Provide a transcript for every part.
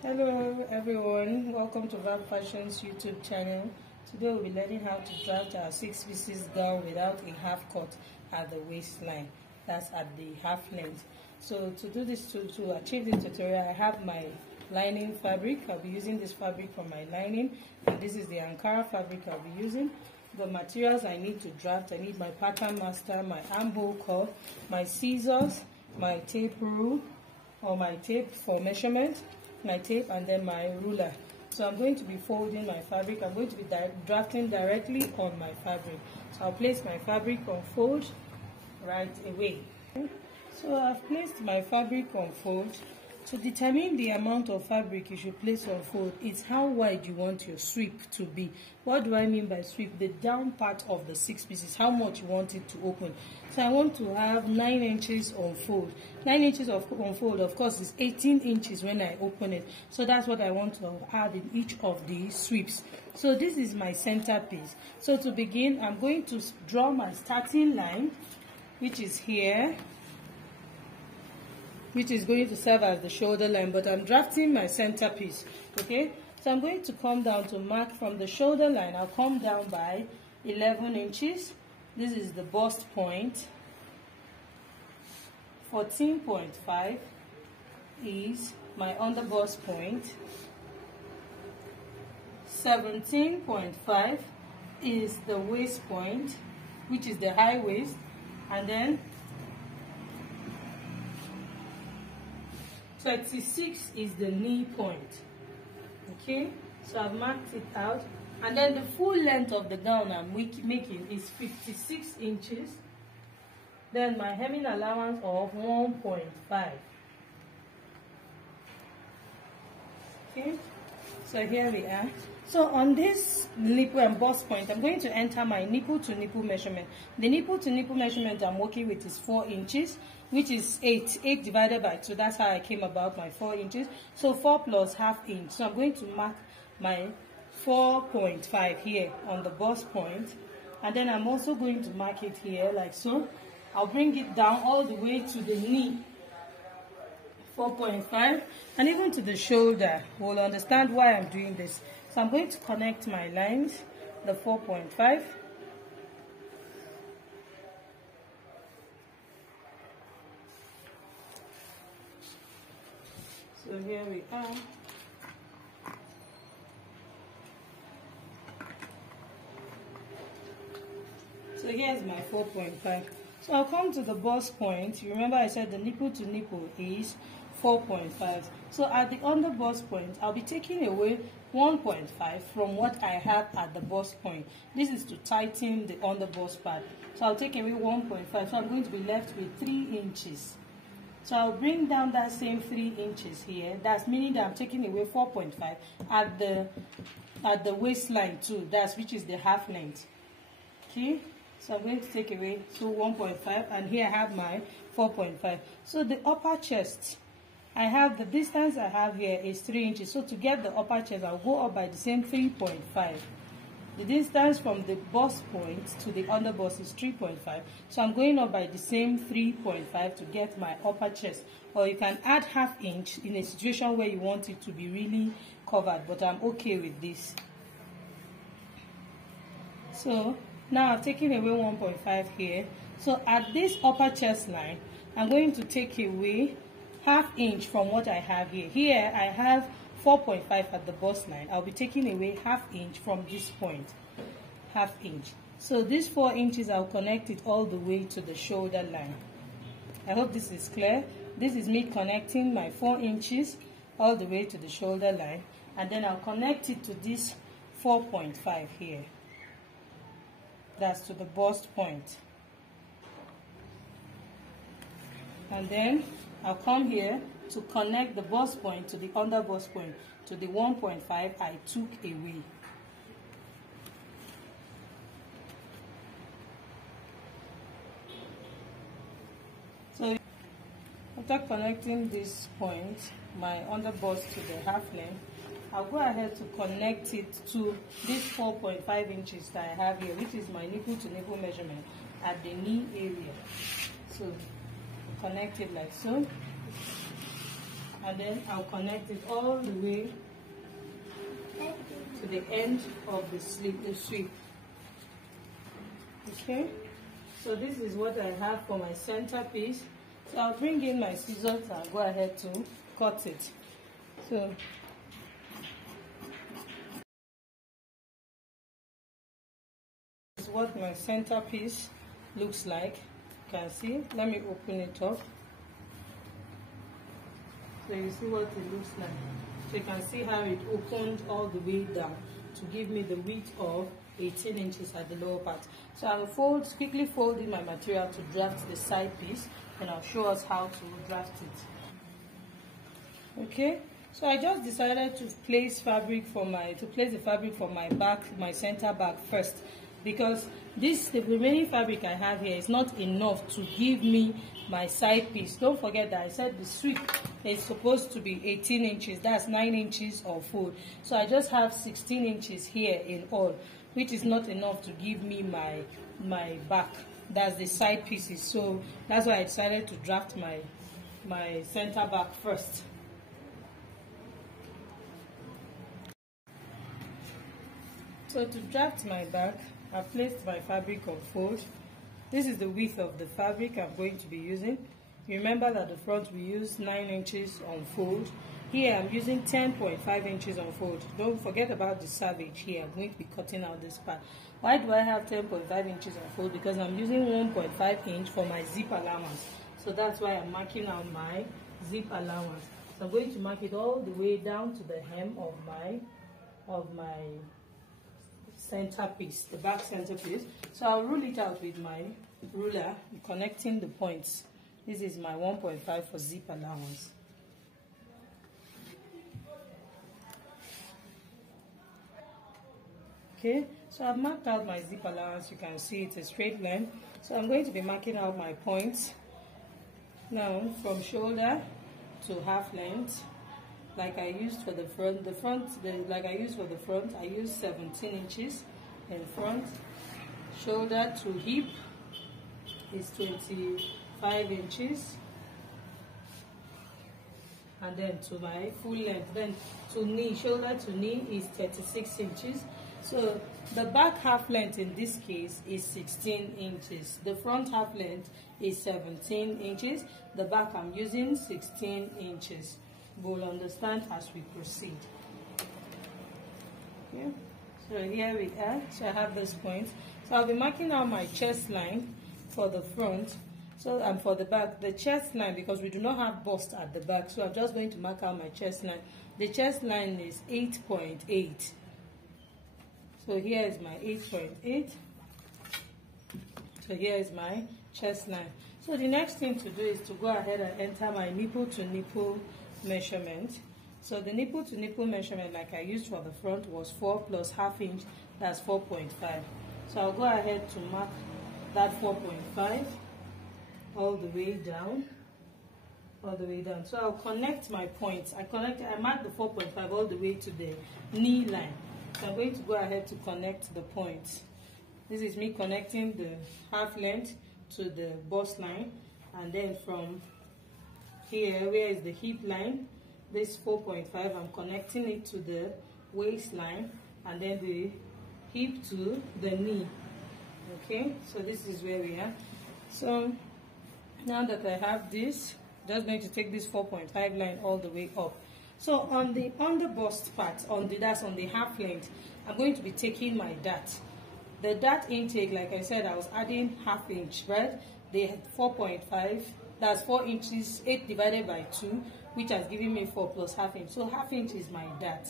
Hello everyone, welcome to Val Fashion's YouTube channel. Today we'll be learning how to draft our 6 pieces gown without a half cut at the waistline. That's at the half length. So to do this, to achieve this tutorial, I have my lining fabric. I'll be using this fabric for my lining, and this is the Ankara fabric I'll be using. The materials I need to draft: I need my pattern master, my armhole cord, my scissors, my tape rule or my tape for measurement, my tape, and then my ruler. So I'm going to be folding my fabric. I'm going to be drafting directly on my fabric. So I'll place my fabric on fold right away. So I've placed my fabric on fold. To determine the amount of fabric you should place on fold, it's how wide you want your sweep to be. What do I mean by sweep? The down part of the 6 pieces, how much you want it to open. So I want to have 9 inches on fold. 9 inches on fold, of course, is 18 inches when I open it. So that's what I want to have in each of the sweeps. So this is my center piece. So to begin, I'm going to draw my starting line, which is here, which is going to serve as the shoulder line, but I'm drafting my center piece. Okay, so I'm going to come down to mark from the shoulder line. I'll come down by 11 inches. This is the bust point. 14.5 is my under bust point. 17.5 is the waist point, which is the high waist, and then 36 is the knee point. Okay, so I've marked it out, and then the full length of the gown I'm making is 56 inches. Then my hemming allowance of 1.5. Okay, so here we are. So on this nipple and bust point, I'm going to enter my nipple to nipple measurement. The nipple to nipple measurement I'm working with is 4 inches, which is 8 divided by 2. That's how I came about my 4 inches. So 4 plus half inch. So I'm going to mark my 4.5 here on the bust point, and then I'm also going to mark it here like so. I'll bring it down all the way to the knee, 4.5, and even to the shoulder. We'll understand why I'm doing this. So I'm going to connect my lines, the 4.5. So here we are. So here's my 4.5. So I'll come to the bust point. You remember I said the nipple to nipple is 4.5. So at the under bust point, I'll be taking away 1.5 from what I have at the bust point. This is to tighten the under bust part. So I'll take away 1.5. So I'm going to be left with 3 inches. So I'll bring down that same 3 inches here. That's meaning that I'm taking away 4.5 at the waistline too. That's which is the half length. Okay. So I'm going to take away 1.5, and here I have my 4.5. So the upper chest, I have the distance I have here is 3 inches. So to get the upper chest, I'll go up by the same 3.5. The distance from the bust point to the under bust is 3.5. So I'm going up by the same 3.5 to get my upper chest. Or you can add half inch in a situation where you want it to be really covered, but I'm okay with this. So now I've taken away 1.5 here. So at this upper chest line, I'm going to take away half inch from what I have here. Here I have 4.5 at the bust line. I'll be taking away half inch from this point. Half inch. So these 4 inches, I'll connect it all the way to the shoulder line. I hope this is clear. This is me connecting my 4 inches all the way to the shoulder line. And then I'll connect it to this 4.5 here. That's to the bust point. And then I'll come here to connect the bust point to the under bust point, to the 1.5 I took away. So after connecting this point, my under bust to the half length, I'll go ahead to connect it to this 4.5 inches that I have here, which is my nipple to nipple measurement at the knee area. So connect it like so. and then I'll connect it all the way to the end of the sweep. Okay, so this is what I have for my centerpiece. So I'll bring in my scissors and go ahead to cut it. So this is what my centerpiece looks like. You can see, let me open it up. So you see what it looks like. So you can see how it opened all the way down to give me the width of 18 inches at the lower part. So I will quickly fold in my material to draft the side piece, and I'll show us how to draft it. Okay, so I just decided to place the fabric for my back, my center back first, because the remaining fabric I have here is not enough to give me my side piece. Don't forget that I said the sweep is supposed to be 18 inches. That's 9 inches of fold. So I just have 16 inches here in all, which is not enough to give me my back. That's the side pieces. So that's why I decided to draft my center back first. So to draft my back, I've placed my fabric on fold. This is the width of the fabric I'm going to be using. Remember that the front we use 9 inches on fold. Here I'm using 10.5 inches on fold. Don't forget about the savage here. I'm going to be cutting out this part. Why do I have 10.5 inches on fold? Because I'm using 1.5 inch for my zip allowance. So that's why I'm marking out my zip allowance. So I'm going to mark it all the way down to the hem of my centerpiece, the back centerpiece. So I'll rule it out with my ruler, connecting the points. This is my 1.5 for zip allowance. Okay, so I've marked out my zip allowance. You can see it's a straight line. So I'm going to be marking out my points now from shoulder to half length. Like I used for the front, like I used for the front, I used 17 inches in front. Shoulder to hip is 25 inches. And then to my full length, then to knee, shoulder to knee is 36 inches. So the back half length in this case is 16 inches. The front half length is 17 inches. The back I'm using 16 inches. We'll understand as we proceed. Okay, so here we are. So I have this point. So I'll be marking out my chest line for the front. So and for the back, the chest line, because we do not have bust at the back, so I'm just going to mark out my chest line. The chest line is 8.8. So here is my 8.8. So here is my chest line. So the next thing to do is to go ahead and enter my nipple to nipple measurement. So the nipple to nipple measurement, like I used for the front, was 4 plus half inch. That's 4.5. So I'll go ahead to mark that 4.5 all the way down. So I'll connect my points. I mark the 4.5 all the way to the knee line. So I'm going to go ahead to connect the points. This is me connecting the half length to the bust line, and then from here, where is the hip line, this 4.5, I'm connecting it to the waistline, and then the hip to the knee. Okay, so this is where we are. So now that I have this, just going to take this 4.5 line all the way up. So on the bust part, that's on the half length, I'm going to be taking my dart. The dart intake, like I said, I was adding half inch, right? The 4.5, that's 4 inches, 8 divided by 2, which has given me 4 plus half inch. So half inch is my dart.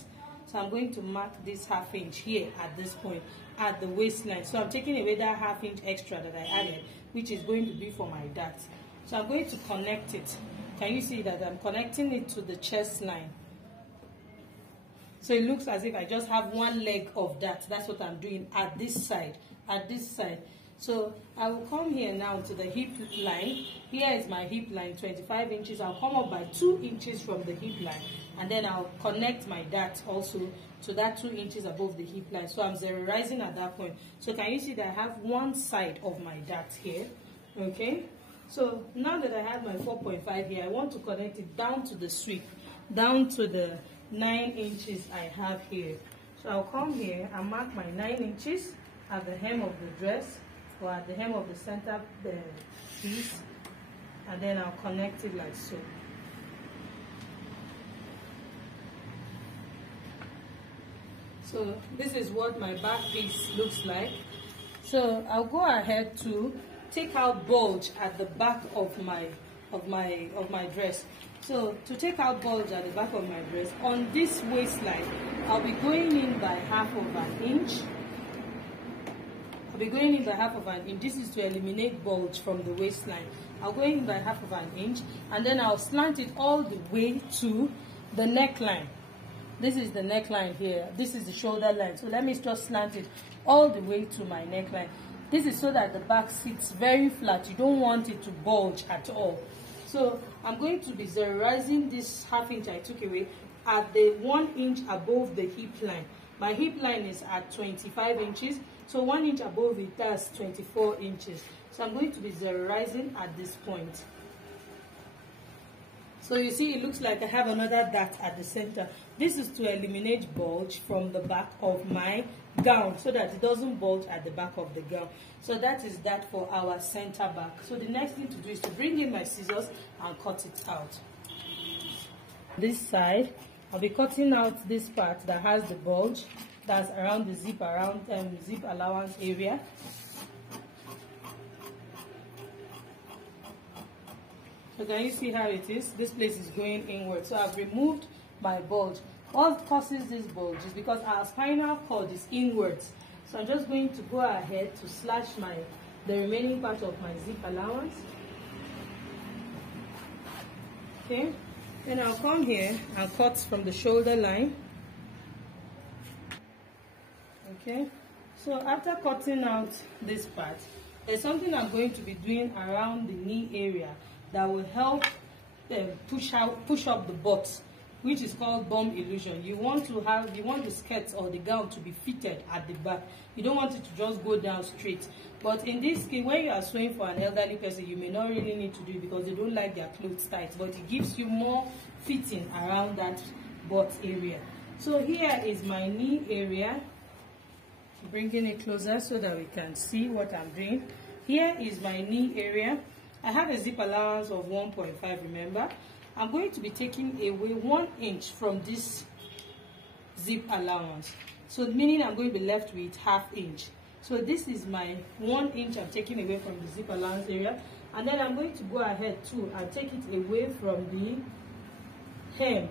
So I'm going to mark this half inch here at this point, at the waistline. So I'm taking away that half inch extra that I added, which is going to be for my dart. So I'm going to connect it. Can you see that I'm connecting it to the chest line? So it looks as if I just have one leg of that. That's what I'm doing at this side, So I will come here now to the hip line. Here is my hip line, 25 inches. I'll come up by 2 inches from the hip line, and then I'll connect my dart also to that 2 inches above the hip line. So I'm zeroizing at that point. So can you see that I have one side of my dart here? Okay. So now that I have my 4.5 here, I want to connect it down to the sweep. down to the 9 inches I have here. So I'll come here and mark my 9 inches at the hem of the dress, or at the hem of the center piece, and then I'll connect it like so. So this is what my back piece looks like. So I'll go ahead to take out bulge at the back of my dress. So to take out bulge at the back of my dress, on this waistline, I'll be going in by half of an inch. I'll be going in by half of an inch. This is to eliminate bulge from the waistline. I'll go in by half of an inch, and then I'll slant it all the way to the neckline. This is the neckline here. This is the shoulder line. So let me just slant it all the way to my neckline. This is so that the back sits very flat. You don't want it to bulge at all. So I'm going to be zeroizing this half inch I took away at the 1 inch above the hip line. My hip line is at 25 inches. So 1 inch above it, that's 24 inches. So I'm going to be zeroizing at this point. So you see, it looks like I have another dot at the center. This is to eliminate bulge from the back of my gown, so that it doesn't bulge at the back of the gown. So that is that for our center back. So the next thing to do is to bring in my scissors and cut it out. This side, I'll be cutting out this part that has the bulge, that's around the zip, zip allowance area. So can you see how it is? This place is going inward. So I've removed my bulge. What causes this bulge is because our spinal cord is inwards. So I'm just going to go ahead to slash the remaining part of my zip allowance. Okay. Then I'll come here and cut from the shoulder line. Okay. So after cutting out this part, there's something I'm going to be doing around the knee area that will help push up the butt, which is called bum illusion. You want the skirt or the gown to be fitted at the back. You don't want it to just go down straight. But in this case, when you are sewing for an elderly person, you may not really need to do it because they don't like their clothes tight, but it gives you more fitting around that butt area. So here is my knee area. Bringing it closer so that we can see what I'm doing. Here is my knee area. I have a zip allowance of 1.5, remember. I'm going to be taking away 1 inch from this zip allowance. So meaning I'm going to be left with ½ inch. So this is my 1 inch I'm taking away from the zip allowance area. And then I'm going to go ahead too and take it away from the hem.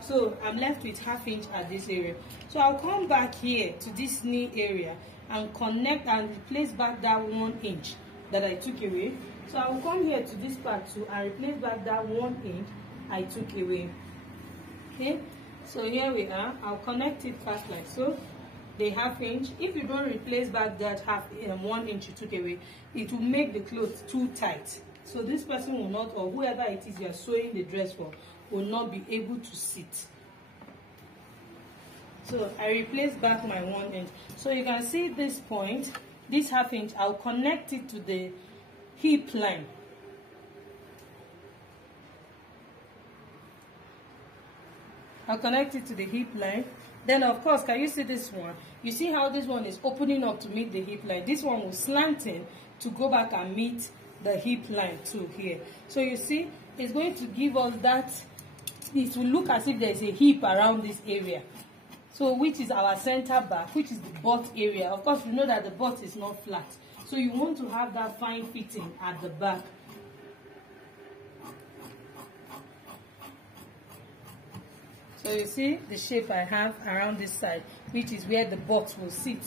So I'm left with ½ inch at this area. So I'll come back here to this knee area and connect and replace back that 1 inch that I took away. So I will come here to this part too and replace back that 1 inch I took away. Okay, so here we are. I'll connect it back like so. The ½ inch. If you don't replace back that 1 inch you took away, it will make the clothes too tight. So this person will not, or whoever it is you are sewing the dress for, will not be able to sit. So I replace back my 1 inch. So you can see this point, this ½ inch, I'll connect it to the hip line. I'll connect it to the hip line. Then of course, can you see this one? You see how this one is opening up to meet the hip line. This one will slant in to go back and meet the hip line too here. So you see, it's going to give us that, it will look as if there's a hip around this area. So which is our center back, which is the butt area. Of course, you know that the butt is not flat. So you want to have that fine fitting at the back. So you see the shape I have around this side, which is where the butt will sit.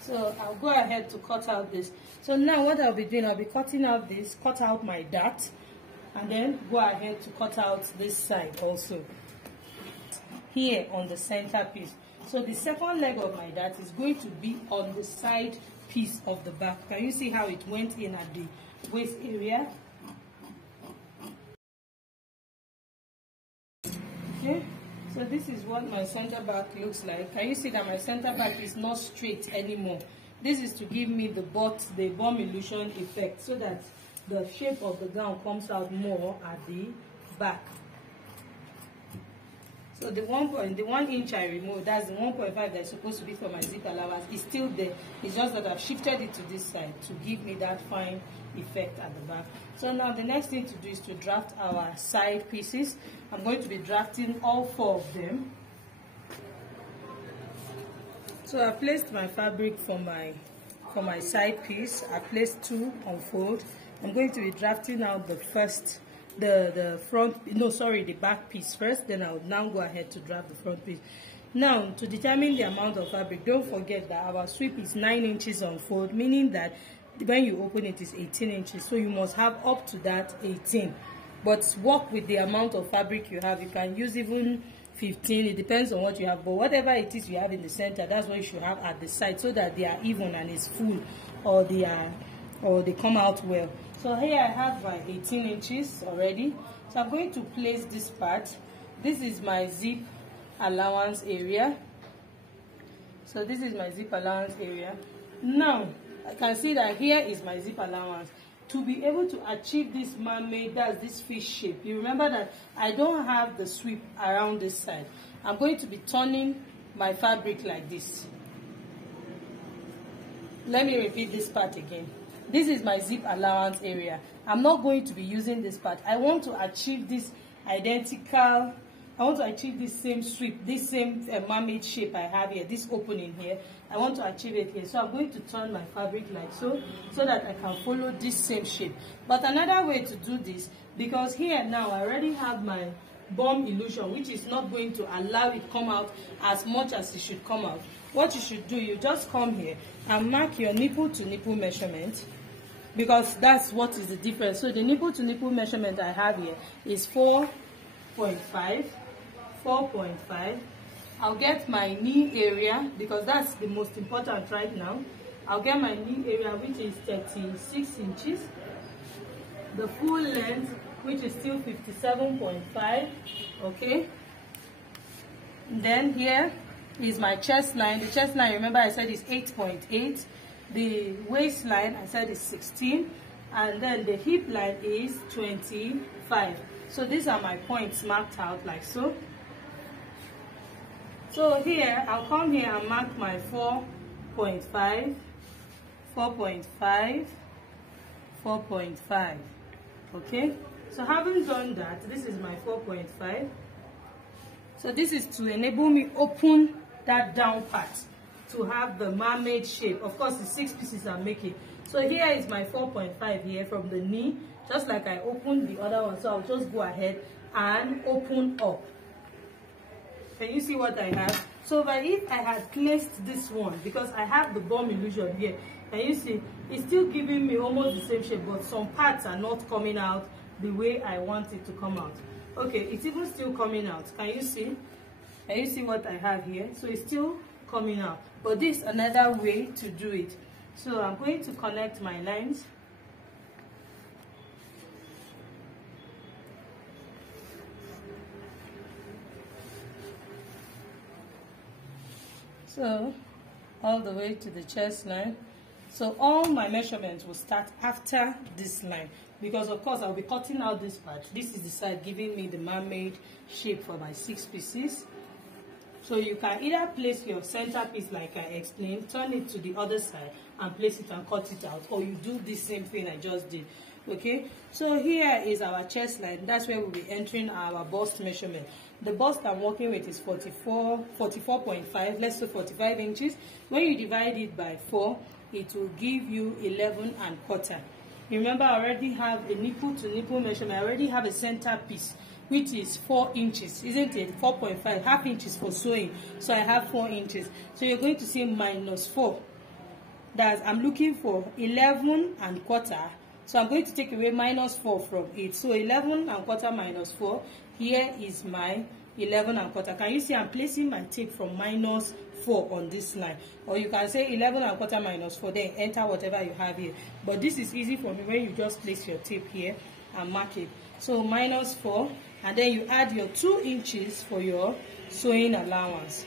So I'll go ahead to cut out this. So now what I'll be doing, I'll be cutting out this, cut out my dart, and then go ahead to cut out this side also, here on the center piece. So the second leg of my dart is going to be on the side piece of the back. Can you see how it went in at the waist area? Okay, so this is what my center back looks like. Can you see that my center back is not straight anymore? This is to give me the butt, the bum illusion effect, so that the shape of the gown comes out more at the back. So the 1 inch I removed, that's the 1.5 that's supposed to be for my zip allowance, is still there. It's just that I've shifted it to this side to give me that fine effect at the back. So now the next thing to do is to draft our side pieces. I'm going to be drafting all 4 of them. So I placed my fabric for my side piece. I placed 2 on fold. I'm going to be drafting out the first, the back piece first, then I'll now go ahead to draft the front piece. Now, to determine the amount of fabric, don't forget that our sweep is 9 inches on fold, meaning that when you open it is 18 inches, so you must have up to that 18. But work with the amount of fabric you have. You can use even 15, it depends on what you have, but whatever it is you have in the center, that's what you should have at the side, so that they are even and it's full, or they come out well. So here I have my 18 inches already. So I'm going to place this part. This is my zip allowance area. So this is my zip allowance area. Now I can see that here is my zip allowance. To be able to achieve this man-made, that's this fish shape, you remember that I don't have the sweep around this side. I'm going to be turning my fabric like this. Let me repeat this part again. This is my zip allowance area. I'm not going to be using this part. I want to achieve this identical, I want to achieve this same sweep, this same man-made shape I have here, this opening here. I want to achieve it here. So I'm going to turn my fabric like so that I can follow this same shape. But another way to do this, because here now I already have my bomb illusion, which is not going to allow it come out as much as it should come out. What you should do, you just come here and mark your nipple to nipple measurement, because that's what is the difference. So the nipple to nipple measurement I have here is 4.5. I'll get my knee area, because that's the most important right now. I'll get my knee area, which is 36 inches. The full length, which is still 57.5, okay? And then here is my chest line. The chest line, remember I said is 8.8. The waistline, I said is 16. And then the hip line is 25. So these are my points marked out like so. So here, I'll come here and mark my 4.5, 4.5, 4.5, okay? So having done that, this is my 4.5. So this is to enable me open that down part to have the mermaid shape. Of course, the 6 pieces I'm making. So here is my 4.5 here from the knee, just like I opened the other one. So I'll just go ahead and open up. Can you see what I have? So but if I had placed this one, because I have the bomb illusion here, can you see? It's still giving me almost the same shape, but some parts are not coming out the way I want it to come out. Okay, it's even still coming out. Can you see? Can you see what I have here? So it's still coming out. But this is another way to do it. So I'm going to connect my lines. So all the way to the chest line. So all my measurements will start after this line, because of course I'll be cutting out this part. This is the side giving me the mermaid shape for my 6 pieces. So you can either place your center piece like I explained, turn it to the other side and place it and cut it out, or you do the same thing I just did. Okay, so here is our chest line. That's where we'll be entering our bust measurement. The bust I'm working with is 44.5, let's say 45 inches. When you divide it by 4, it will give you 11.25. Remember, I already have a nipple to nipple measurement. I already have a center piece, which is 4 inches, isn't it? 4.5, half inches for sewing. So I have 4 inches. So you're going to see minus 4. That's, I'm looking for 11.25. So I'm going to take away minus 4 from it. So 11.25 minus 4. Here is my 11.25. Can you see I'm placing my tape from minus 4 on this line? Or you can say 11.25 minus 4, then enter whatever you have here. But this is easy for me when you just place your tape here and mark it. So minus 4, and then you add your 2 inches for your sewing allowance.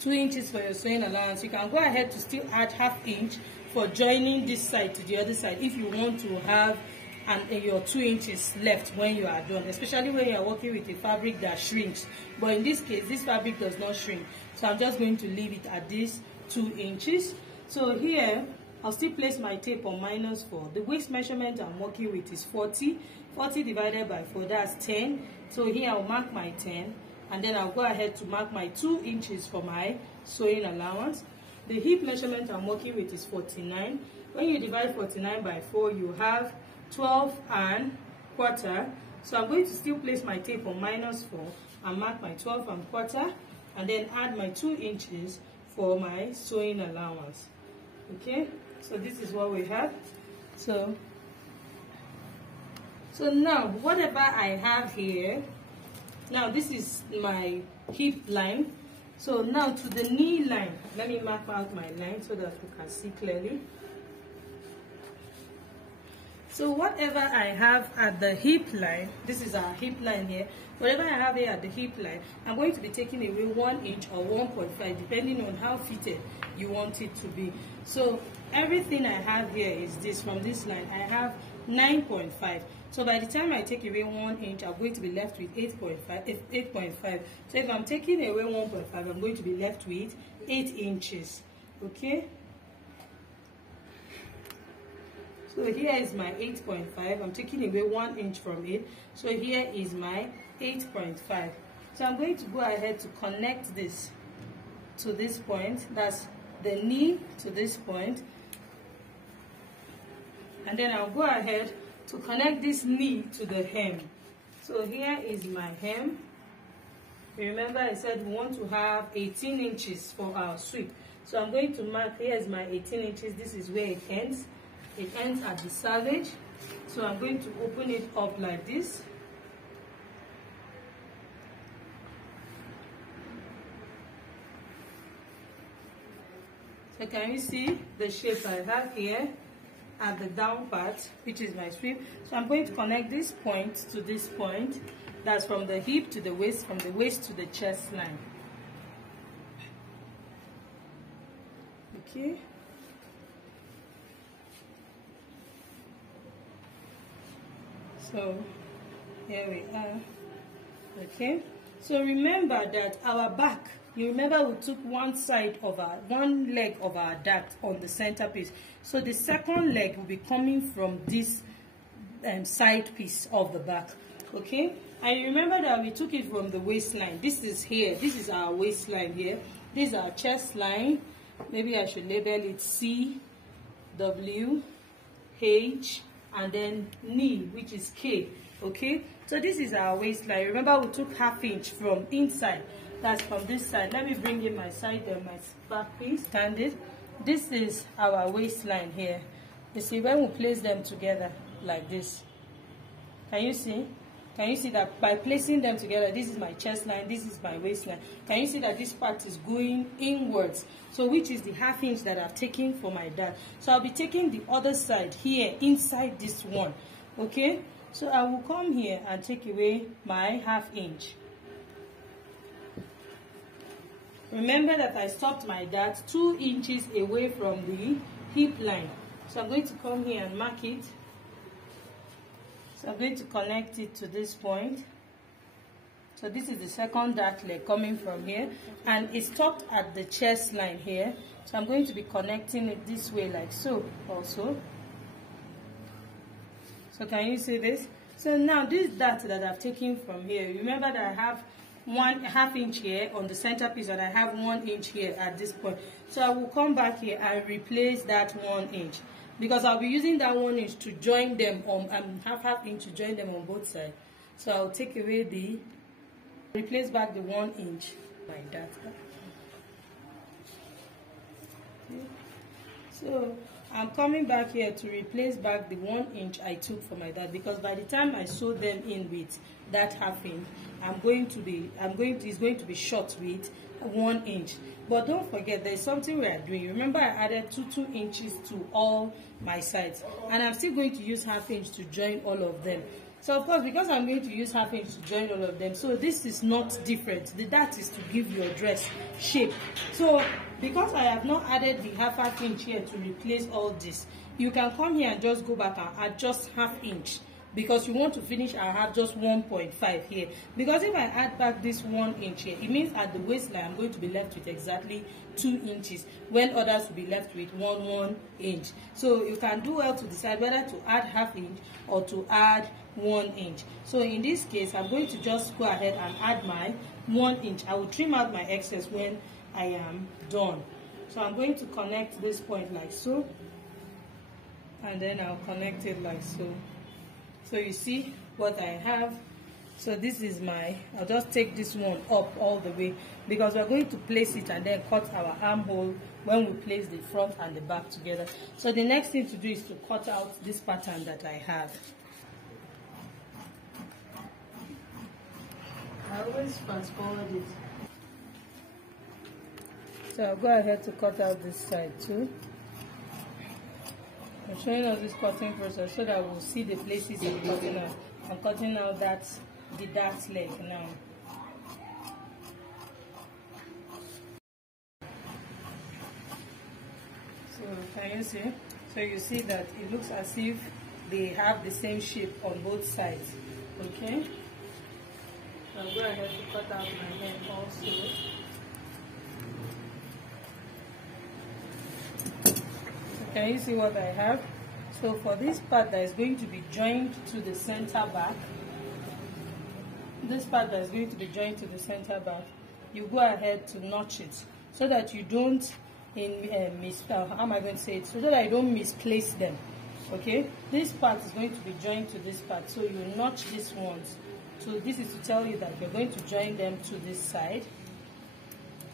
2 inches for your sewing allowance. You can go ahead to still add ½ inch for joining this side to the other side if you want to have and your 2 inches left when you are done, especially when you are working with a fabric that shrinks. But in this case, this fabric does not shrink, so I'm just going to leave it at this 2 inches. So here I'll still place my tape on -4. The waist measurement I'm working with is 40. 40 divided by 4, that's 10. So here I'll mark my 10, and then I'll go ahead to mark my 2 inches for my sewing allowance. The hip measurement I'm working with is 49. When you divide 49 by 4, you have 12¼ So I'm going to still place my tape on -4 and mark my 12¼ and then add my 2 inches for my sewing allowance. Okay, so this is what we have. So now whatever I have here, now this is my hip line. So now to the knee line, let me mark out my line so that we can see clearly. So whatever I have at the hip line, this is our hip line here, whatever I have here at the hip line, I'm going to be taking away 1 inch or 1.5 depending on how fitted you want it to be. So everything I have here is this, from this line I have 9.5. So by the time I take away 1 inch, I'm going to be left with 8.5. So if I'm taking away 1.5, I'm going to be left with 8 inches. Okay. So here is my 8.5. I'm taking away 1 inch from it. So here is my 8.5. So I'm going to go ahead to connect this to this point. That's the knee to this point. And then I'll go ahead to connect this knee to the hem. So here is my hem. Remember I said we want to have 18 inches for our sweep. So I'm going to mark, here's my 18 inches. This is where it ends. It ends at the selvage. So I'm going to open it up like this. So can you see the shape I have here at the down part, which is my sweep? So I'm going to connect this point to this point. That's from the hip to the waist, from the waist to the chest line. Okay. So here we are. Okay, so remember that our back, you remember we took one leg of our dart on the center piece. So the second leg will be coming from this side piece of the back. Okay, and remember that we took it from the waistline. This is here, this is our waistline here. This is our chest line. Maybe I should label it C, W, H, and then knee, which is K. Okay, so this is our waistline. Remember we took ½ inch from inside, that's from this side. Let me bring in my side and my back piece. Stand it. This is our waistline here. You see, when we place them together like this, can you see? Can you see that by placing them together, this is my chest line, this is my waistline. Can you see that this part is going inwards? So which is the ½ inch that I've taken for my dart. So I'll be taking the other side here inside this one. Okay, so I will come here and take away my ½ inch. Remember that I stopped my dart 2 inches away from the hip line. So I'm going to come here and mark it. So I'm going to connect it to this point. So this is the second dart leg coming from here, and it's stopped at the chest line here. So I'm going to be connecting it this way like so also. So can you see this? So now this dart that I've taken from here, remember that I have ½ inch here on the center piece and I have 1 inch here at this point. So I will come back here and replace that 1 inch. Because I'll be using that 1 inch to join them on, ½ inch to join them on both sides. So I'll take away replace back the 1 inch like that. Okay. So I'm coming back here to replace back the 1 inch I took for my dart, because by the time I sew them in with that ½ inch, it's going to be short with 1 inch. But don't forget, there's something we are doing. Remember, I added 2 inches to all my sides, and I'm still going to use ½ inch to join all of them. So of course, because I'm going to use ½ inch to join all of them, so this is not different. The dart is to give your dress shape. So because I have not added the ½ inch here to replace all this, you can come here and just go back and add just ½ inch, because you want to finish and have just 1.5 here. Because if I add back this 1 inch here, it means at the waistline I'm going to be left with exactly 2 inches, when others will be left with 1 inch. So you can do well to decide whether to add ½ inch or to add 1 inch. So in this case, I'm going to just go ahead and add my 1 inch. I will trim out my excess when I am done. So I'm going to connect this point like so, and then I'll connect it like so. So you see what I have. So this is my, I'll just take this one up all the way, because we're going to place it and then cut our armhole when we place the front and the back together. So the next thing to do is to cut out this pattern that I have. I always fast forward it. So I'll go ahead to cut out this side too. I'm showing us this cutting process so that we'll see the places I'm cutting out. I'm cutting out the dart leg now. So can you see? So you see that it looks as if they have the same shape on both sides. Okay? I'll go ahead to cut out my hair also. Can you see what I have? So for this part that is going to be joined to the center back, this part that is going to be joined to the center back, you go ahead to notch it so that you don't how am I going to say it? So that I don't misplace them. Okay, this part is going to be joined to this part, so you notch these ones. So this is to tell you that you're going to join them to this side.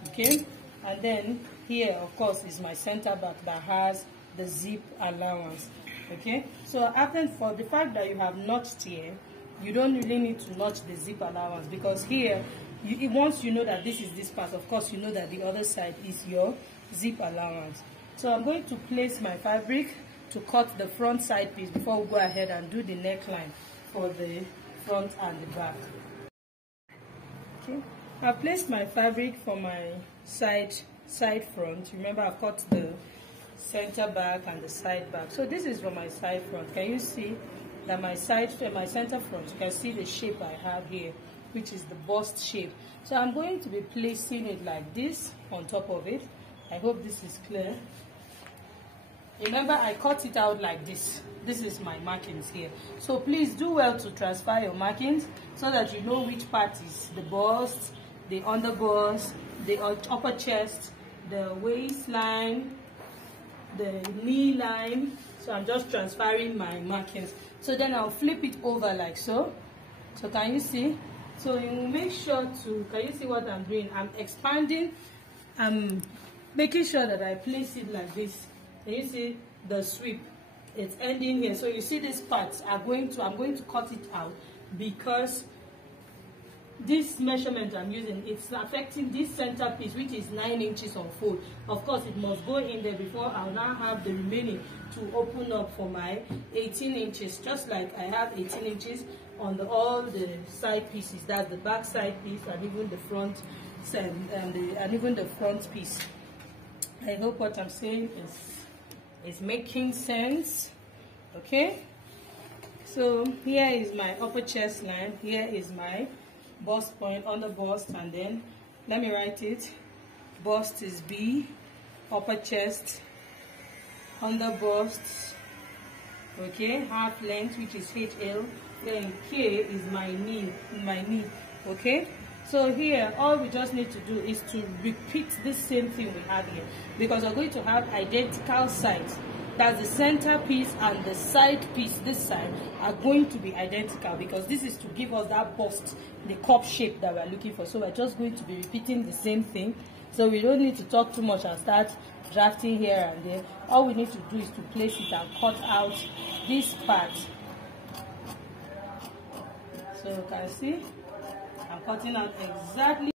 Okay, and then here of course is my center back that has the zip allowance. Okay, so after, for the fact that you have notched here, you don't really need to notch the zip allowance, because here once you know that this is this part, of course you know that the other side is your zip allowance. So I'm going to place my fabric to cut the front side piece before we go ahead and do the neckline for the front and the back. Okay, I placed my fabric for my side front. Remember, I cut the center back and the side back. So this is for my side front. Can you see that my center front, you can see the shape I have here, which is the bust shape. So I'm going to be placing it like this on top of it. I hope this is clear. Remember, I cut it out like this. This is my markings here. So please do well to transfer your markings so that you know which part is the bust, the underbust, the upper chest, the waistline, the knee line. So I'm just transferring my markings. So then I'll flip it over like so. So can you see? So you make sure to, can you see what I'm doing? I'm expanding. I'm making sure that I place it like this. Can you see the sweep? It's ending here. So you see these parts are going to, I'm going to cut it out because this measurement I'm using, it's affecting this center piece, which is 9 inches on fold. Of course, it must go in there before I'll now have the remaining to open up for my 18 inches, just like I have 18 inches on all the side pieces. That's the back side piece and even the front and even the front piece. I hope what I'm saying is making sense. Okay, so here is my upper chest line, here is my bust point on the bust, and then let me write it. Bust is B, upper chest, under bust, okay, half length, which is HL, then K is my knee, okay. So here, all we just need to do is to repeat the same thing we have here, because we're going to have identical sides. That's the center piece and the side piece, this side, are going to be identical, because this is to give us that bust, the cup shape that we're looking for. So we're just going to be repeating the same thing. So we don't need to talk too much and start drafting here and there. All we need to do is to place it and cut out this part. So you can see, I'm cutting out exactly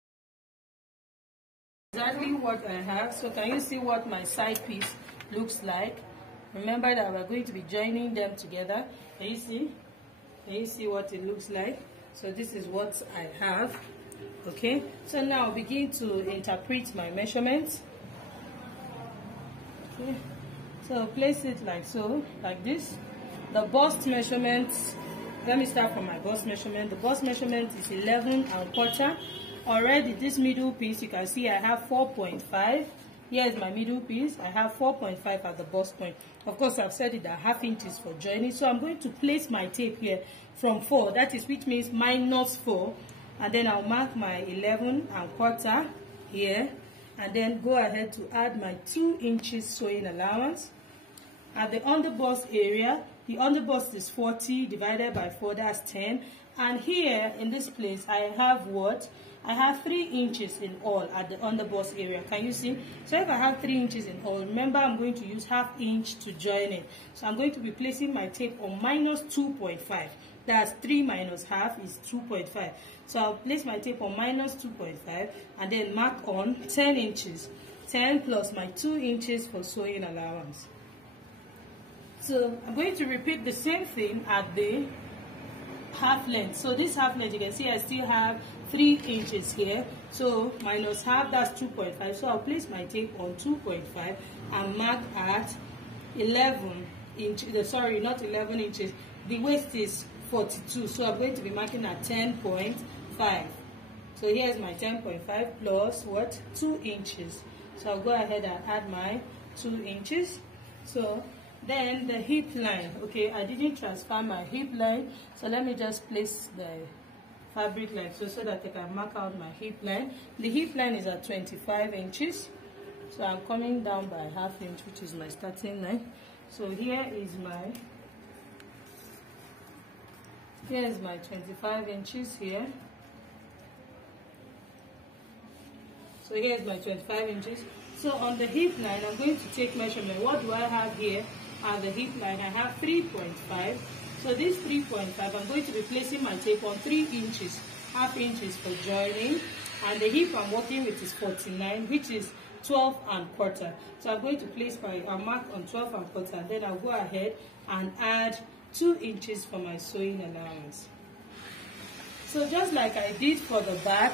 what I have. So can you see what my side piece looks like? Remember that we're going to be joining them together. Can you see? Can you see what it looks like? So this is what I have. Okay, so now begin to interpret my measurements. Okay, So place it like so, like this. The bust measurement, let me start from my bust measurement. The bust measurement is 11 1/4. Already this middle piece, you can see I have 4.5. Here is my middle piece. I have 4.5 at the bust point. Of course, I've said it that ½ inch is for joining. So I'm going to place my tape here from 4. That is, which means -4. And then I'll mark my 11 1/4 here. And then go ahead to add my 2 inches sewing allowance. At the underbust area, the underbust is 40 divided by 4, that's 10. And here in this place, I have what? I have 3 inches in all at the underbust area. Can you see? So if I have 3 inches in all, remember I'm going to use ½ inch to join it. So I'm going to be placing my tape on -2.5. That's 3 minus half is 2.5. So I'll place my tape on -2.5 and then mark on 10 inches. 10 plus my 2 inches for sewing allowance. So I'm going to repeat the same thing at the half length. So this half length, you can see I still have 3 inches here. So minus half, that's 2.5. So I'll place my tape on 2.5 and mark at 11 inches. Sorry, not 11 inches. The waist is 42. So I'm going to be marking at 10.5. So here's my 10.5 plus what? 2 inches. So I'll go ahead and add my 2 inches. So then the hip line, okay, I didn't transfer my hip line, so let me just place the fabric like so that I can mark out my hip line. The hip line is at 25 inches, so I'm coming down by ½ inch, which is my starting line. So here is my 25 inches here. So here's my 25 inches. So on the hip line, I'm going to take measurement. What do I have here? At the hip line, I have 3.5. So this 3.5, I'm going to be placing my tape on 3 inches, ½ inches for joining. And the hip I'm working with is 49, which is 12 1/4. So I'm going to place my mark on 12 1/4, and then I'll go ahead and add 2 inches for my sewing allowance. So just like I did for the back,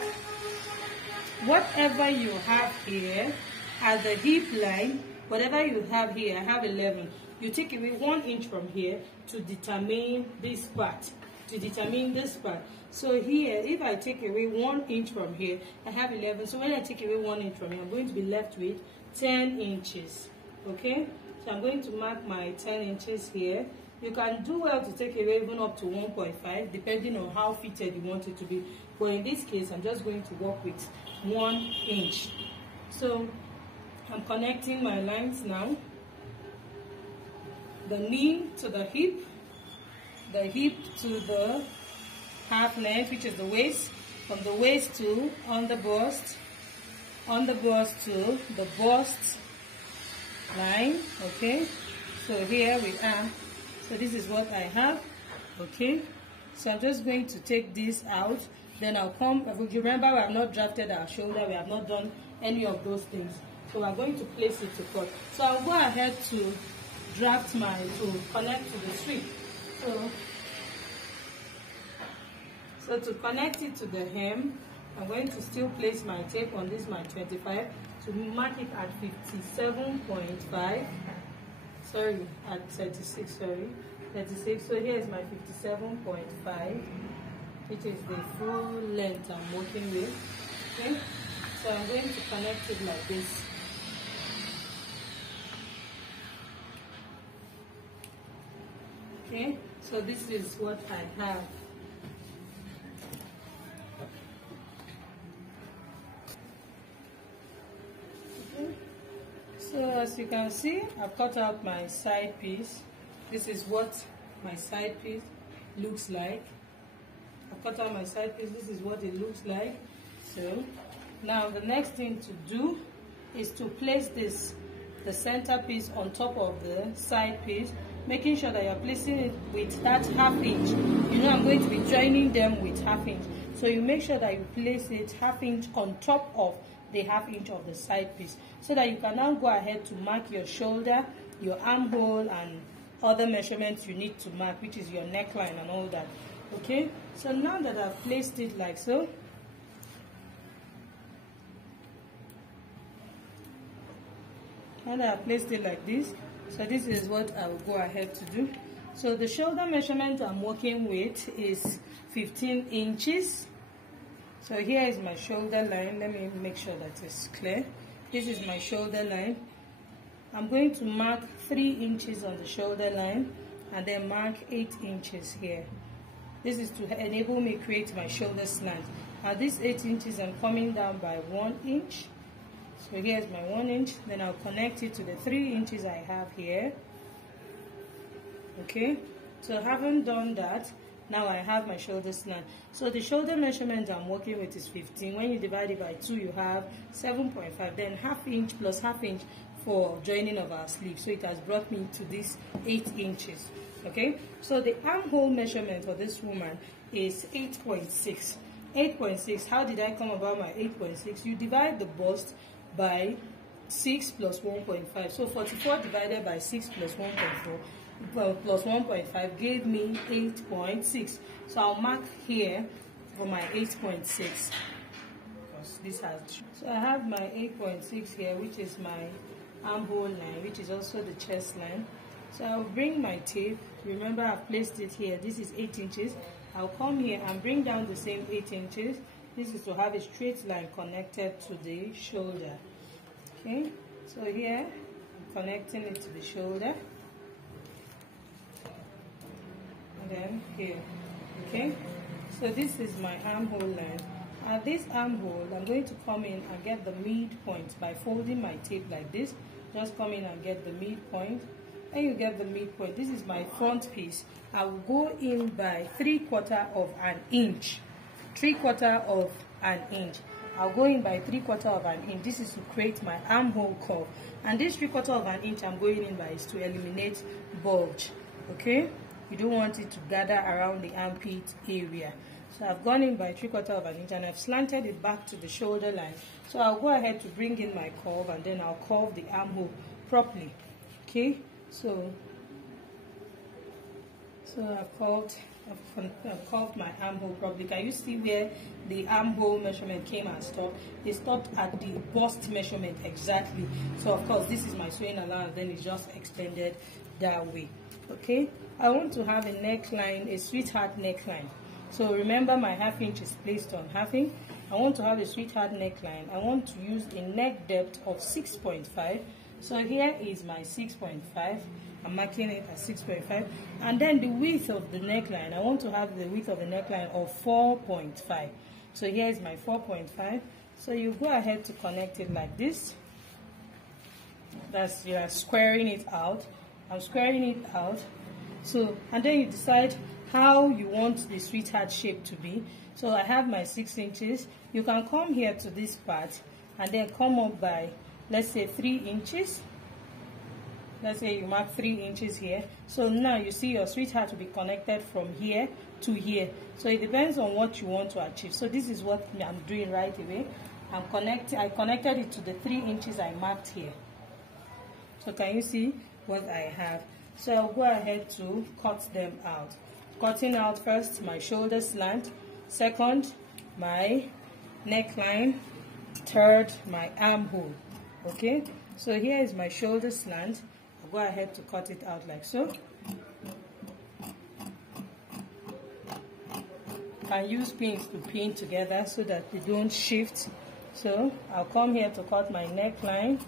whatever you have here at the hip line, whatever you have here, I have 11. You take away 1 inch from here to determine this part. So here, if I take away 1 inch from here, I have 11. So when I take away 1 inch from here, I'm going to be left with 10 inches. Okay? So I'm going to mark my 10 inches here. You can do well to take away even up to 1.5, depending on how fitted you want it to be. But in this case, I'm just going to work with 1 inch. So I'm connecting my lines now. The knee to the hip to the half length, which is the waist, from the waist to on the bust to the bust line. Okay, so here we are. So this is what I have. Okay, so I'm just going to take this out. Then I'll come. Remember, we have not drafted our shoulder. We have not done any of those things. So we're going to place it to cut. So I'll go ahead to draft to connect to the sweep. So to connect it to the hem, I'm going to still place my tape on this, my 25, to mark it at 57.5. Sorry, at 36, sorry. 36, so here is my 57.5, which is the full length I'm working with. Okay, so I'm going to connect it like this. Okay, so this is what I have. Okay. So as you can see, I've cut out my side piece. This is what my side piece looks like. I've cut out my side piece. This is what it looks like. So now the next thing to do is to place the center piece on top of the side piece, making sure that you're placing it with that ½ inch. You know, I'm going to be joining them with ½ inch. So you make sure that you place it ½ inch on top of the ½ inch of the side piece, so that you can now go ahead to mark your shoulder, your armhole, and other measurements you need to mark, which is your neckline and all that. Okay, so now that I've placed it like so, and I've placed it like this, So this is what I will go ahead to do. So the shoulder measurement I'm working with is 15 inches. So here is my shoulder line. Let me make sure that it's clear. This is my shoulder line. I'm going to mark 3 inches on the shoulder line and then mark 8 inches here. This is to enable me create my shoulder slant. At this 8 inches, I'm coming down by 1 inch. So here's my 1 inch. Then I'll connect it to the 3 inches I have here. Okay, so having done that, now I have my shoulder slant. So the shoulder measurement I'm working with is 15. When you divide it by 2, you have 7.5. Then ½ inch plus ½ inch for joining of our sleeve. So it has brought me to this 8 inches. Okay, so the armhole measurement for this woman is 8.6. 8.6. How did I come about my 8.6? You divide the bust by 6 plus 1.5. So 44 divided by 6 plus 1.4 plus 1.5 gave me 8.6. So I'll mark here for my 8.6 because this has. So I have my 8.6 here, which is my armhole line, which is also the chest line. So I'll bring my tape. Remember, I've placed it here. This is 8 inches. I'll come here and bring down the same 8 inches. This is to have a straight line connected to the shoulder. Okay, so here I'm connecting it to the shoulder. Then here. Okay, so this is my armhole line. At this armhole, I'm going to come in and get the midpoint by folding my tape like this. Just come in and get the midpoint. And you get the midpoint. This is my front piece. I will go in by 3/4 of an inch. 3/4 of an inch. I'll go in by 3/4 of an inch. This is to create my armhole curve. And this 3/4 of an inch I'm going in by is to eliminate bulge. Okay? You don't want it to gather around the armpit area. So I've gone in by 3/4 of an inch and I've slanted it back to the shoulder line. So I'll go ahead to bring in my curve and then I'll curve the armhole properly. Okay, so I've curved my armhole properly. Can you see where the armhole measurement came and stopped? It stopped at the bust measurement exactly. So of course this is my sewing allowance, then it's just extended that way. Okay, I want to have a neckline, a sweetheart neckline. So remember my ½ inch is placed on ½ inch. I want to have a sweetheart neckline. I want to use a neck depth of 6.5. So here is my 6.5. I'm marking it at 6.5. And then the width of the neckline, I want to have the width of the neckline of 4.5. So here is my 4.5. So you go ahead to connect it like this. That's, you are squaring it out. I'm squaring it out. So, and then you decide how you want the sweetheart shape to be. So I have my 6 inches. You can come here to this part and then come up by, let's say, 3 inches. Let's say you mark 3 inches here. So now you see your sweetheart will be connected from here to here. So it depends on what you want to achieve. So this is what I'm doing right away. I connected it to the 3 inches I marked here. So can you see what I have? So I'll go ahead to cut them out. Cutting out first my shoulder slant, second my neckline, third my armhole. Okay, so here is my shoulder slant. I'll go ahead to cut it out like so. Can use pins to pin together so that they don't shift. So I'll come here to cut my neckline.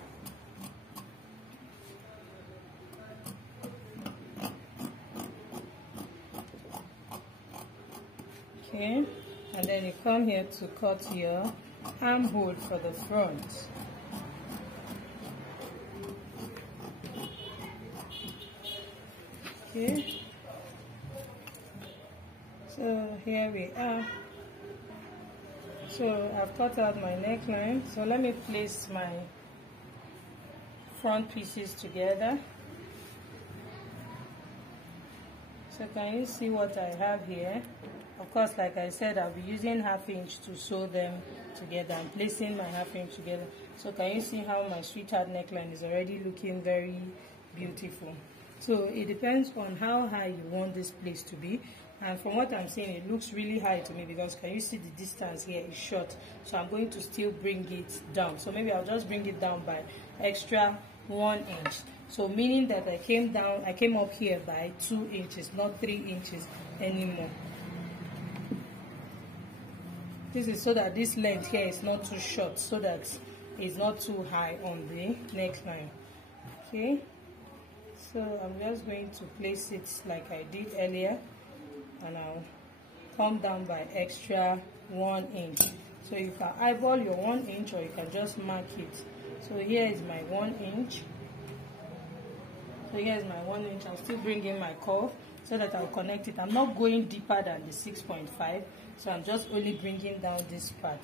Okay, and then you come here to cut your armhole for the front. Okay, so here we are. So I've cut out my neckline. So let me place my front pieces together. So can you see what I have here? Of course, like I said, I'll be using ½ inch to sew them together. I'm placing my ½ inch together. So can you see how my sweetheart neckline is already looking very beautiful? So it depends on how high you want this place to be. And from what I'm seeing, it looks really high to me because can you see the distance here is short. So I'm going to still bring it down. So maybe I'll just bring it down by extra 1 inch. So meaning that I came up here by 2 inches, not 3 inches anymore. This is so that this length here is not too short, so that it's not too high on the neckline. Okay, so I'm just going to place it like I did earlier, and I'll come down by extra 1 inch. So you can eyeball your 1 inch, or you can just mark it. So here is my 1 inch. So here is my 1 inch. I'll still bring in my curve so that I'll connect it. I'm not going deeper than the 6.5, so I'm just only bringing down this part.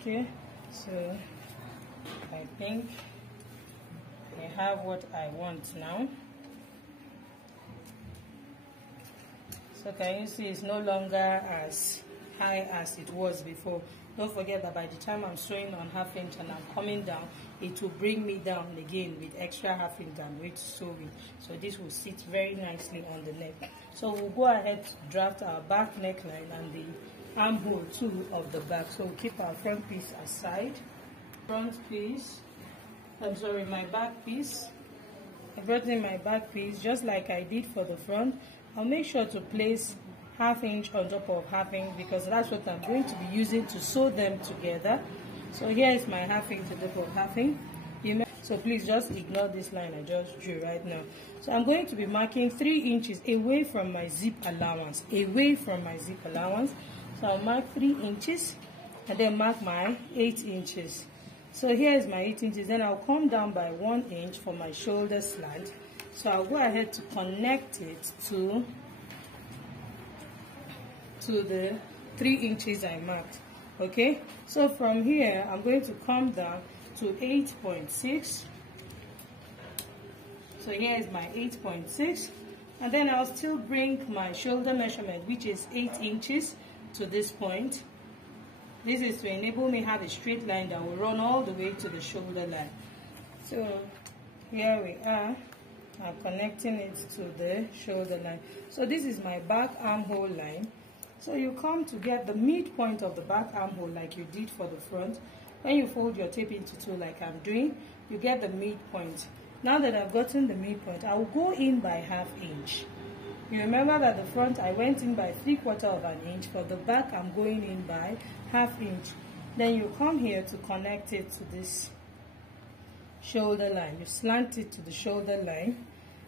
Okay, so I think I have what I want now. So can you see it's no longer as high as it was before. Don't forget that by the time I'm sewing on 1/2 inch and I'm coming down, it will bring me down again with extra 1/2 inch I'm going to sew with. So this will sit very nicely on the neck. So we'll go ahead to draft our back neckline and the armhole too of the back. So we'll keep our front piece aside. Front piece, my back piece. I brought in my back piece just like I did for the front. I'll make sure to place 1/2 inch on top of 1/2 inch because that's what I'm going to be using to sew them together. So here is my 1/2 inch on top of 1/2 inch. So please just ignore this line I just drew right now. So I'm going to be marking 3 inches away from my zip allowance. So I'll mark 3 inches and then mark my 8 inches. So here is my 8 inches. Then I'll come down by 1 inch for my shoulder slant. So I'll go ahead to connect it to the 3 inches I marked. Okay, so from here I'm going to come down to 8.6. So here is my 8.6, and then I'll still bring my shoulder measurement, which is 8 inches, to this point. This is to enable me have a straight line that will run all the way to the shoulder line. So here we are. I'm connecting it to the shoulder line. So this is my back armhole line. So you come to get the midpoint of the back armhole like you did for the front. When you fold your tape into 2 like I'm doing, you get the midpoint. Now that I've gotten the midpoint, I will go in by 1/2 inch. You remember that the front I went in by 3/4 of an inch. For the back I'm going in by 1/2 inch. Then you come here to connect it to this shoulder line. You slant it to the shoulder line,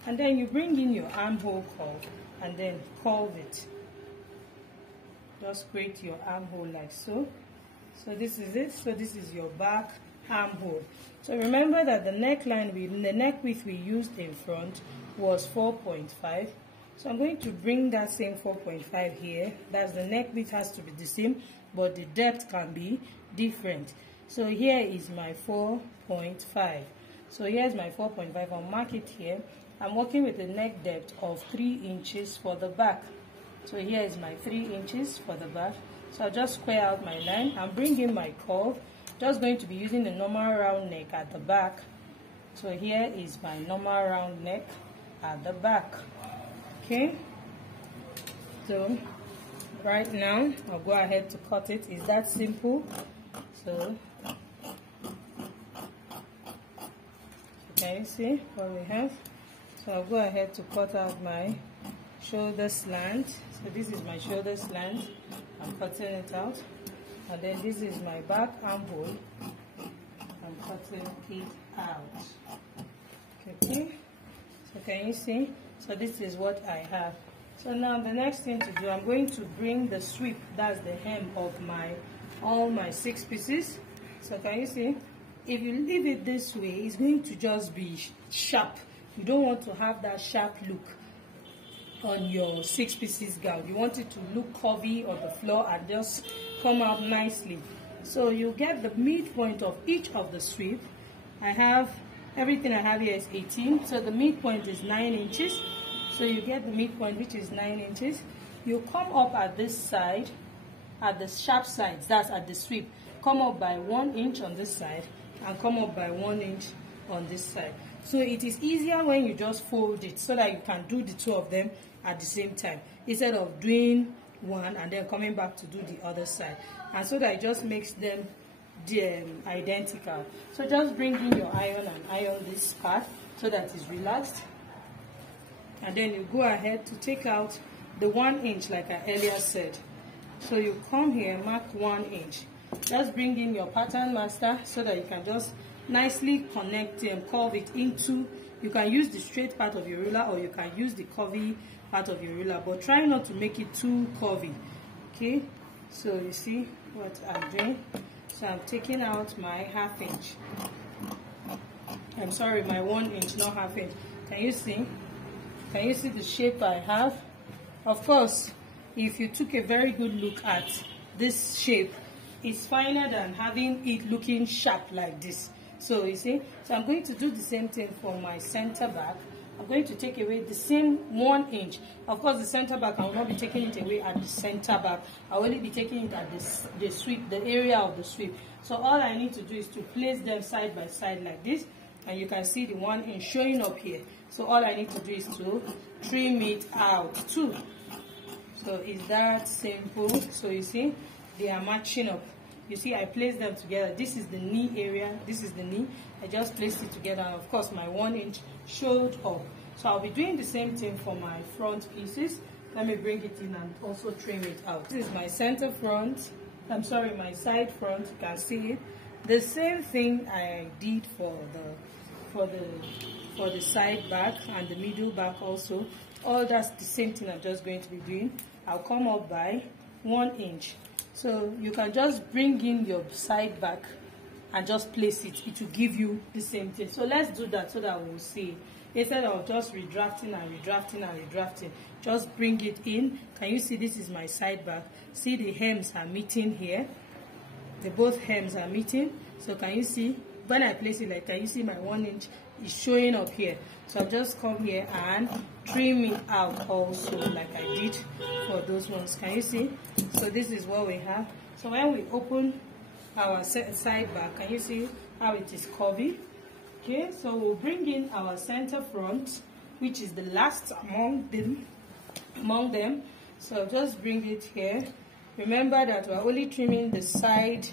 and then you bring in your armhole curve and then curve it. Just create your armhole like so. So this is it. So this is your back armhole. So remember that the neckline, the neck width we used in front was 4.5. So I'm going to bring that same 4.5 here. That's the neck width has to be the same, but the depth can be different. So here is my 4.5. So here's my 4.5. I'll mark it here. I'm working with a neck depth of 3 inches for the back. So here is my 3 inches for the back. So I'll just square out my line and bring in my curve. Just going to be using the normal round neck at the back. So here is my normal round neck at the back. Okay. So right now I'll go ahead to cut it. It's that simple. So can you see what we have? So I'll go ahead to cut out my shoulder slant. So this is my shoulder slant. I'm cutting it out. And then this is my back armhole. I'm cutting it out. Okay. So can you see? So this is what I have. So now the next thing to do, I'm going to bring the sweep. That's the hem of all my 6 pieces. So can you see? If you leave it this way, it's going to just be sharp. You don't want to have that sharp look on your 6 pieces gown. You want it to look curvy on the floor and just come out nicely. So you get the midpoint of each of the sweep. I have everything I have here is 18, so the midpoint is 9 inches. So you get the midpoint, which is 9 inches. You come up at this side, at the sharp sides, that's at the sweep. Come up by 1 inch on this side and come up by 1 inch on this side. So it is easier when you just fold it so that you can do the 2 of them at the same time, instead of doing one and then coming back to do the other side, and so that it just makes them identical. So just bring in your iron and iron this part so that it's relaxed, and then you go ahead to take out the 1 inch like I earlier said. So you come here, mark 1 inch. Just bring in your pattern master so that you can just nicely connect and curve it into. You can use the straight part of your ruler or you can use the curvy part of your ruler, but try not to make it too curvy. Okay, so you see what I'm doing. So I'm taking out my 1/2 inch. I'm sorry, my 1 inch, not 1/2 inch. Can you see? Can you see the shape I have? Of course, if you took a very good look at this shape, it's finer than having it looking sharp like this. So you see, so I'm going to do the same thing for my center back. I'm going to take away the same 1 inch. Of course, the center back, I will not be taking it away at the center back. I will only be taking it at the sweep, the area of the sweep. So all I need to do is to place them side by side like this, and you can see the 1 inch showing up here. So all I need to do is to trim it out too. So it's that simple. So you see, they are matching up. You see, I placed them together. This is the knee area. This is the knee. I just placed it together. And of course, my 1 inch showed up. So I'll be doing the same thing for my front pieces. Let me bring it in and also trim it out. This is my center front. I'm sorry, my side front. You can see it. The same thing I did for the side back and the middle back also. All that's the same thing I'm just going to be doing. I'll come up by 1 inch. So you can just bring in your side back and just place it. It will give you the same thing. So let's do that so that we'll see. Instead of just redrafting and redrafting and redrafting, just bring it in. Can you see this is my side back? See the hems are meeting here. Both hems are meeting. So can you see? When I place it, like, can you see my 1 inch is showing up here? So I'll just come here and trim it out also like I did for those ones. Can you see? So this is what we have. So when we open our side back, can you see how it is curvy? Okay, so we'll bring in our center front, which is the last among them. So just bring it here. Remember that we're only trimming the side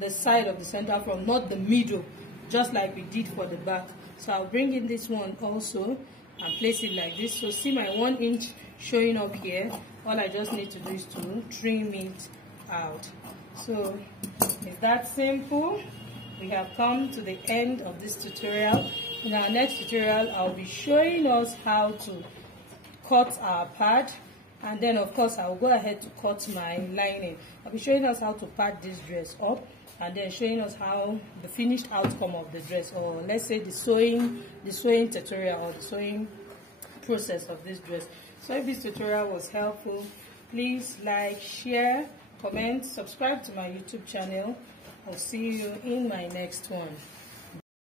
of the center front, not the middle, just like we did for the back. So I'll bring in this one also and place it like this. So see my 1 inch showing up here. All I just need to do is to trim it out. So it's that simple. We have come to the end of this tutorial. In our next tutorial, I'll be showing us how to cut our pad, and then of course I'll go ahead to cut my lining. I'll be showing us how to pad this dress up, and then showing us how the finished outcome of the dress, or let's say the sewing tutorial or the sewing process of this dress. So if this tutorial was helpful, please like, share, comment, subscribe to my YouTube channel. I'll see you in my next one.